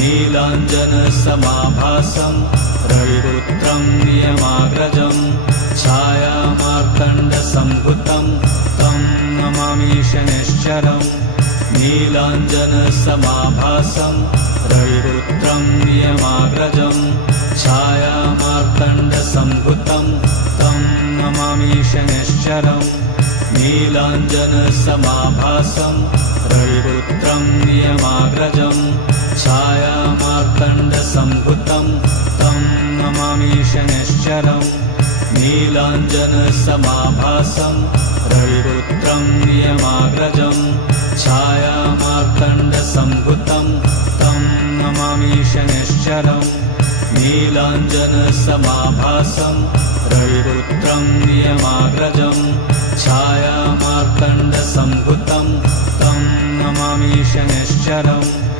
नीलाञ्जनसमाभासं रविपुत्रं नियमाग्रजं छायामार्तण्डसम्भुतं तं नमामि शनैश्चरम् नीलाञ्जनसमाभासं रविपुत्रं नियमाग्रजं छायामार्तण्डसम्भुतं तं नमामि शनैश्चरम् नीलाञ्जनसमाभासं रविपुत्रं नियमाग्रजं छायामार्तण्डसम्भुतं तं नमामि शनैश्चरम् नीलाञ्जनसमाभासं रविपुत्रं नियमाग्रजं छायामार्तण्डसम्भुतं तं नमामि शनैश्चरम् नीलाञ्जनसमाभासं रविपुत्रं नियमाग्रजं छायामार्तण्डसम्भुतं तं नमामि शनैश्चरम्